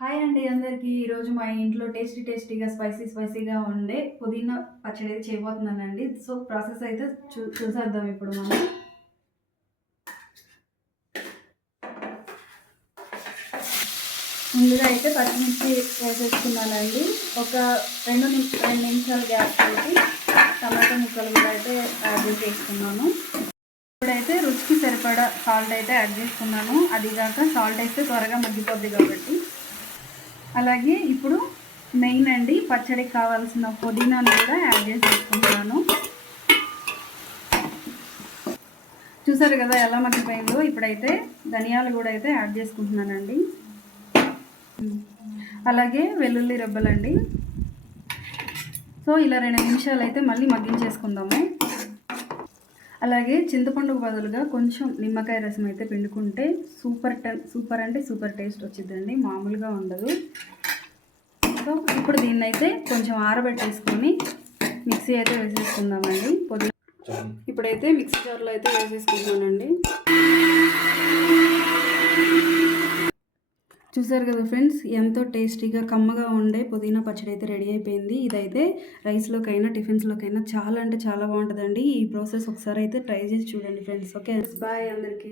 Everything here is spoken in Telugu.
హాయ్ అండి అందరికీ. ఈరోజు మా ఇంట్లో టేస్టీ టేస్టీగా స్పైసీ స్పైసీగా ఉండే పుదీనా పచ్చడి అయితే చేయబోతున్నానండి. సో ప్రాసెస్ అయితే చూ చూసేద్దాం ఇప్పుడు మనం. ముందుగా అయితే పచ్చిమిర్చి వేసేసుకున్నానండి. ఒక రెండు నిమి రెండు నిమిషాలు గ్యాస్ పెట్టి టమాటా ముక్కలు కూడా అయితే యాడ్ చేసేసుకున్నాను. ఇప్పుడైతే రుచికి సరిపడా సాల్ట్ అయితే యాడ్ చేసుకున్నాను. అది కాక సాల్ట్ అయితే త్వరగా మగ్గిపోద్ది కాబట్టి అలాగే ఇప్పుడు మెయిన్ అండి పచ్చడికి కావాల్సిన పుదీనాను కూడా యాడ్ చేసేసుకుంటున్నాను చూసారు కదా ఎలా మగ్గిపోయిందో? ఇప్పుడైతే ధనియాలు కూడా అయితే యాడ్ చేసుకుంటున్నానండి. అలాగే వెల్లుల్లి రెబ్బలండి. సో ఇలా రెండు నిమిషాలు అయితే మళ్ళీ మగ్గించేసుకుందాము. అలాగే చింతపండుకు బదులుగా కొంచెం నిమ్మకాయ రసం అయితే పిండుకుంటే సూపర్ ట సూపర్ అంటే సూపర్ టేస్ట్ వచ్చిందండి మామూలుగా ఉండదు. సో ఇప్పుడు దీన్ని అయితే కొంచెం ఆరబెట్టేసుకొని మిక్సీ అయితే వేసేసుకుందామండి. పొద్దు ఇప్పుడైతే మిక్సీ జార్లో అయితే వేసేసుకుంటున్నానండి. చూసారు కదా ఫ్రెండ్స్ ఎంతో టేస్టీగా కమ్మగా ఉండే పుదీనా పచ్చడి అయితే రెడీ అయిపోయింది. ఇదైతే రైస్లోకైనా టిఫిన్స్లోకైనా చాలా అంటే చాలా బాగుంటుందండి. ఈ ప్రాసెస్ ఒకసారి అయితే ట్రై చేసి చూడండి ఫ్రెండ్స్ ఓకే? బాయ్ అందరికీ.